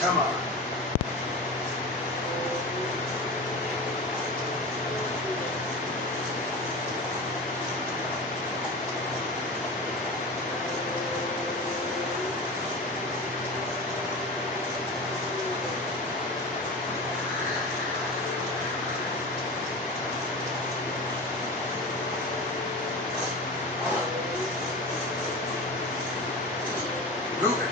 Come on. Move it.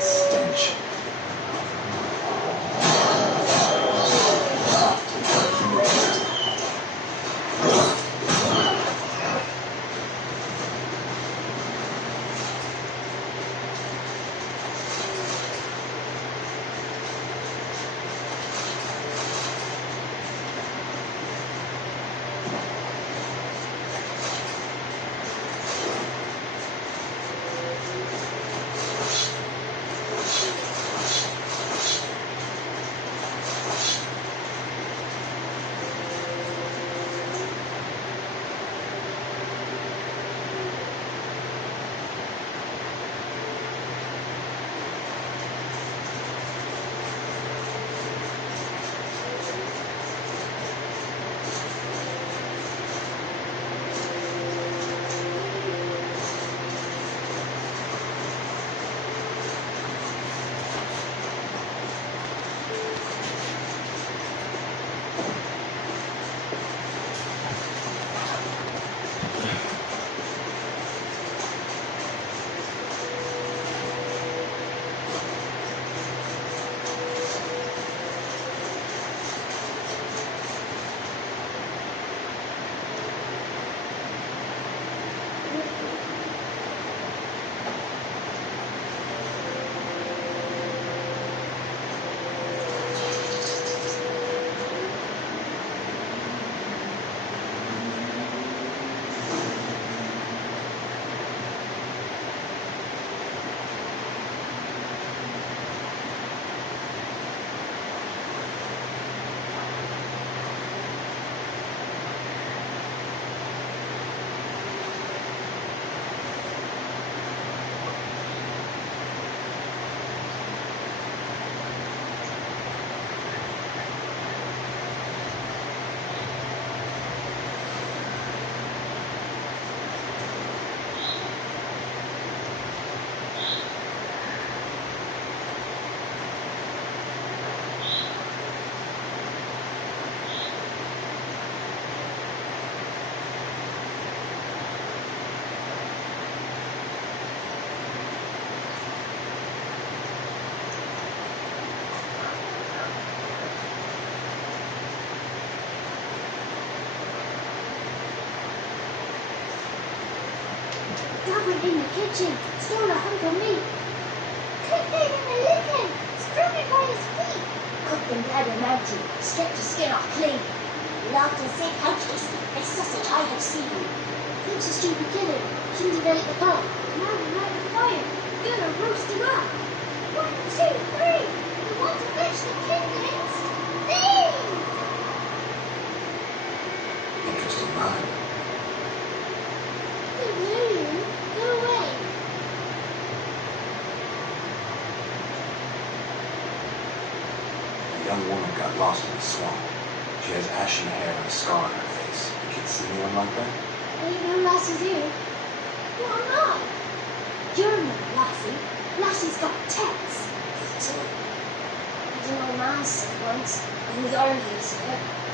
Stench. Dad went in the kitchen, stole a hunk of meat. Cooked it in the liquor, strung it by his feet. Cooked and bled and mounted, stripped the skin off clean. He laughed and said, "How tasty, best sausage I have seen." Luke's a stupid killer. Shouldn't have ate the pot. Now we're right the fire. Gonna roast him up. 1, 2, 3. We want to fetch the kidneys. Thief! Interesting mind. Good Lulu, go away. A young woman got lost in the swamp. She has ashen hair and a scar on her face. You kids see anyone like that? Ain't no lassies here. What am I? You're no lassie. Lassie's got tits. Me too. I don't know man said once, in the army here,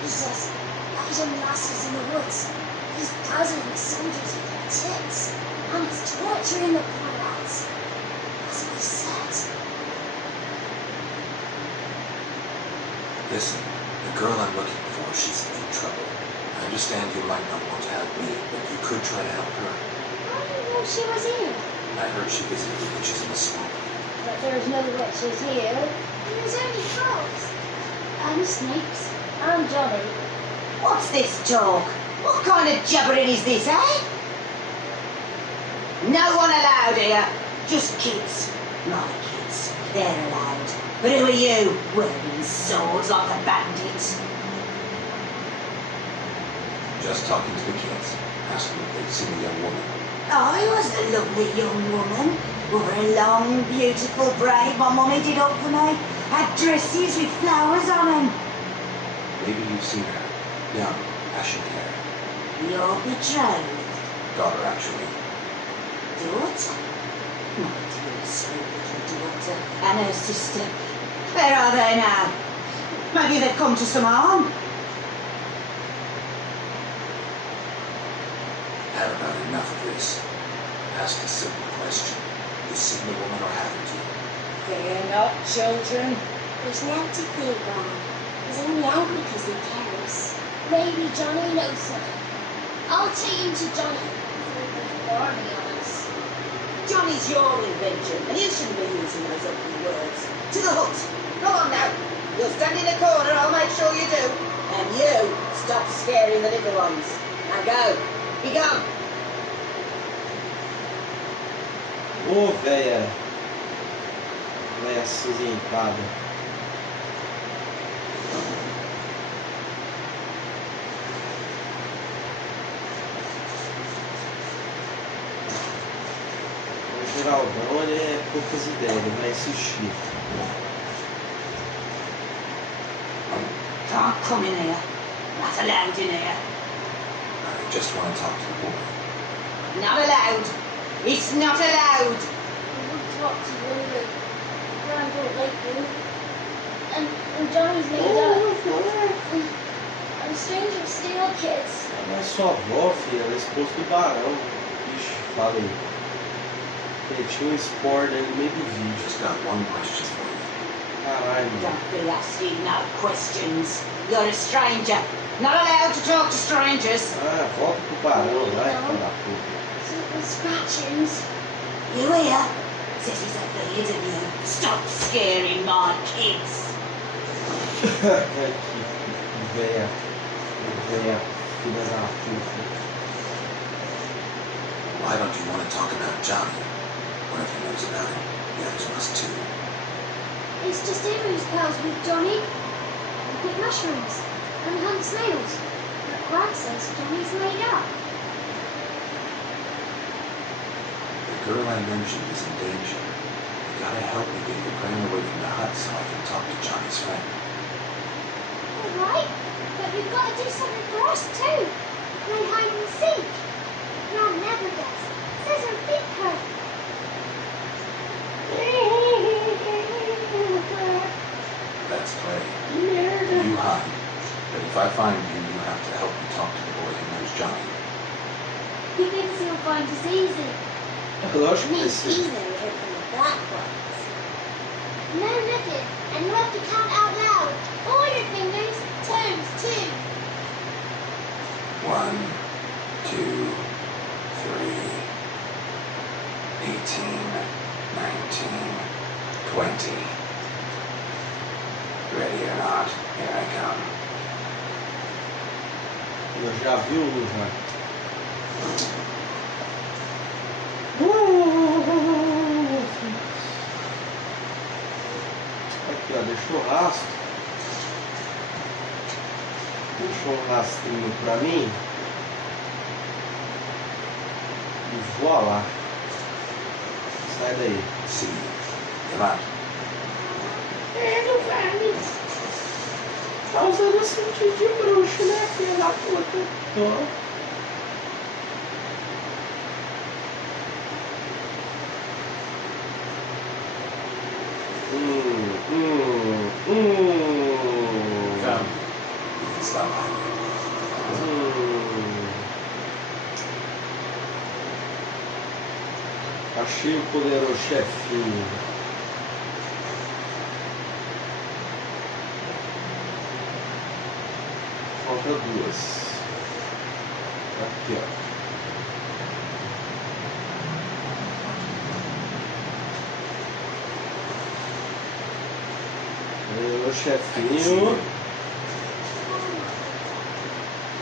he says, hiding lassies in the woods. He's puzzling soldiers with their tits. And he's torturing the poor lads. That's what he said. Listen, the girl I'm looking for, she's in trouble. I understand you might not want to help me, but you could try to help her. How do you know she was here? I heard she visited the witches in the swamp. But there's no witches here. There's only frogs. And snakes. And Johnny. What's this talk? What kind of jabbering is this, eh? No one allowed here. Just kids. My kids. They're allowed. But who are you, wearing swords like a bandit? Just talking to the kids. Asked them if they'd seen a young woman. I was a lovely young woman. Wore a long, beautiful braid my mummy did up for me. Had dresses with flowers on them. Maybe you've seen her. Young, ashen hair. Your betrothed Daughter, actually. daughter? My dear sweet little daughter and her sister. Where are they now? Maybe they've come to some harm. Had about enough of this. Ask a simple question. You seen the woman or haven't you? Fear not, children. There's an empty playground. He's only angry because he cares. Maybe Johnny knows something. I'll take him to Johnny before he goes the army on us. Johnny's your invention, and you shouldn't be using those ugly words. To the hut. Go on now. You'll stand in the corner, I'll make sure you do. And you, stop scaring the little ones. Now go. Be gone. Ô, véia. Véia acinzentada. O Geraldão, ele é poucas ideias, mas sushi. Can't come in here. Not allowed in here. I just want to talk to the boy. Not allowed. It's not allowed. I want to talk to Lulu. Grand don't like you. And Johnny's made up. And strangers steal kids. Não é sua avó, filha, ela é esposa do barão. Ixi, falei. Tinha um sport ali no meio do vídeo. Just got one question for you. Caralho, mano. Don't be asking no questions. You're a stranger. Not allowed to talk to strangers. Ah, volta pro barão, vai, filha da puta. Simple scratchings. You hear? Says he's afraid of you. Stop scaring my kids. Que véia. Véia, filha da puta. Why don't you want to talk about Johnny? Whatever he knows about him, the others must too. It's just him who's pals with Johnny. They pick mushrooms and hunt snails. But Quack says Johnny's made up. The girl I mentioned is in danger. You gotta help me get your brain away from the hut so I can talk to Johnny's friend. Alright, but we've got to do something for us too. Play hide and seek. Gran never does. Says her feet hurt. Let's play. You hide. But if I find you, you have to help me talk to the boy who knows Johnny. He thinks he'll find us easy. É lógico que vai Me ser. easier than the black ones. No looking, and you have to count out loud. All your fingers, toes too. 1, 2, 3, 18, 19, 20. Ready or not, here I come. Eu já vi um já. deixou o rastro. Deixou um rastrinho pra mim. E voilá. Sai daí. See, come on. Não vai. Tá usando o sentido de bruxo, né, filha da puta? Tô. Found. You can stop hiding. Achei o poderoso chefinho. Falta duas. Aqui, ó. Poderoso chefinho.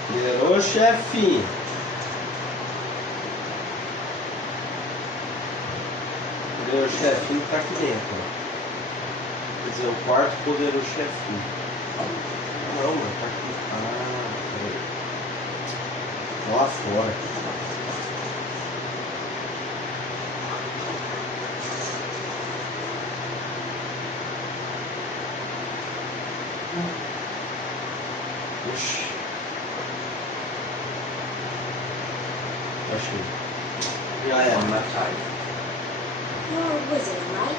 Poderoso chefinho. O chefinho tá aqui dentro. Quer dizer, o quarto poderoso chefinho. Não, mas tá aqui. Ah, peraí. Lá fora. Oxi. Achei. Já é. One left hiding. You're a wizard, right?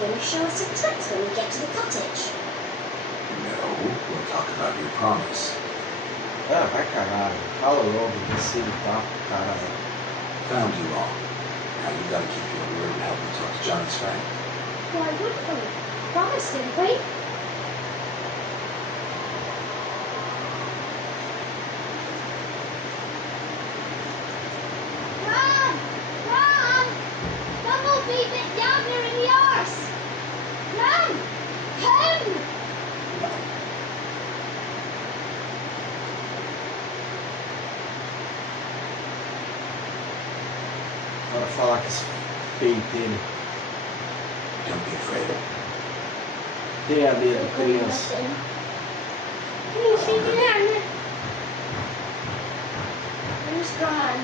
Gonna show us some tricks when we get to the cottage. No, we'll talk about your promise. Ah, vai caralho. Fala logo, você tá caralho. Found you all. Now you gotta keep your word and help me talk to Johnny's friend. Why wouldn't we? Promise, didn't we? Run! Run! Bumblebee bit Yagner in the arse! Run! Home! Bora falar com esse peiteiro. Don't be afraid. Tenha medo, criança. Who's gone?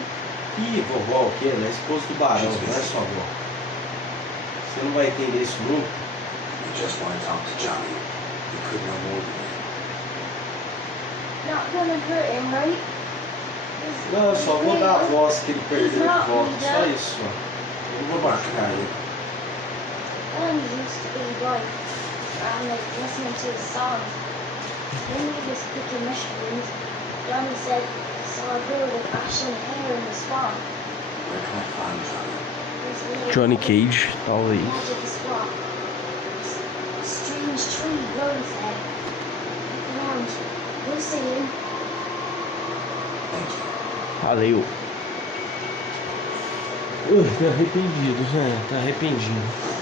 Ih, vovó o quê? Ela é esposa do barão, não é sua avó. Você não vai entender isso nunca. You just want to talk to Johnny. You could know more than me. Not gonna hurt him, right? Não, eu só vou dar a voz que ele perdeu de volta. Só isso, ó. Eu não vou marcar ele. Ellen used to be right. Like listening to his songs. Then he was picking mushrooms. Johnny said he saw a girl with ashen hair in the swamp. Where can I find Johnny? There's a little Johnny Cage, talvez. edge of the swamp. There's a strange tree grows there. Look around. You'll see him. Thank you. Valeu. Tá arrependido, já. Tá arrependido.